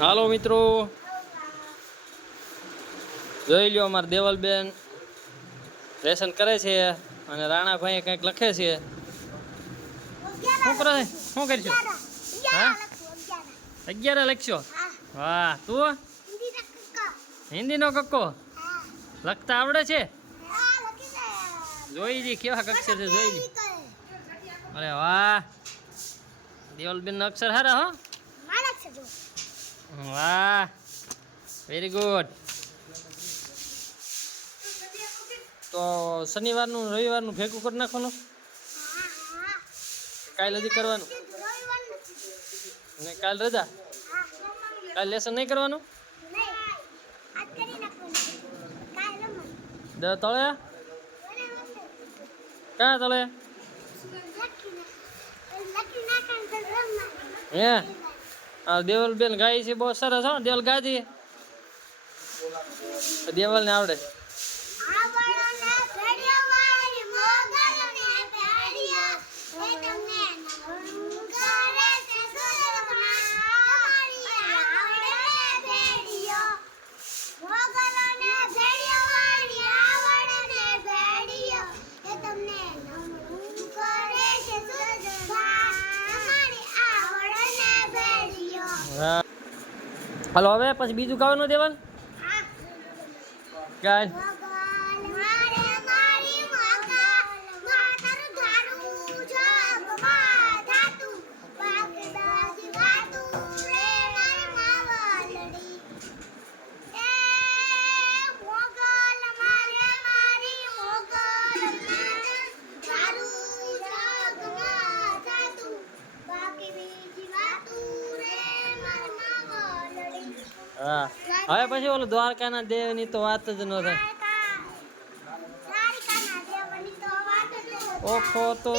હાલો મિત્રો. જોઈ લ્યો અમારા દેવલબેન. રેશન કરે છે અને રાણાભાઈ કંઈક લખે છે. શું કરે? શું કરશો? હા? અગિયાર. લખશો? વાહ તું? હિન્દીનો કક્કો. લખતા આવડે છે? જોઈ જી કેવા અક્ષર છે જોઈ જી અરે વાહ. દેવલબેન અક્ષર હારા હો. વાહ. વેરી ગુડ તો શનિવારનું, રવિવારનું ભેગું કરી નાખવાનું? કાલ હજી કરવાનું? ને કાલ રજા? કાલ લેસન નહીં કરવાનું? દ તળે? ક્યાં તળે? હે? દેવલબેન ગાય છે બહુ સરસ હો દેવલ ગાજી દેવલ ને આવડે હાલો હવે પછી બીજું ખાવાનું દેવાનું ગાય હા. હવે પછી ઓલું દ્વારકાના દેવની તો વાત જ ન થાય. ઓખો તો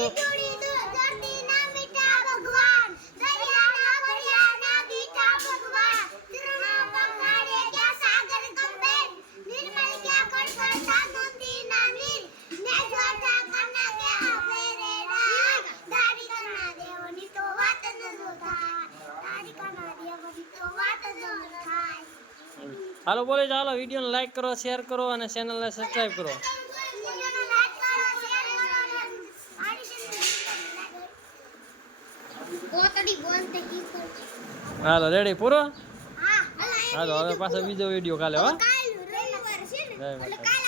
હાલો બોલે ચાલો વિડીયોને લાઈક કરો શેર કરો અને ચેનલને સબસ્ક્રાઈબ કરો. હાલો રેડી પૂરો? હાલો હવે પાછો બીજો વીડિયો કાલે હો? જય માતા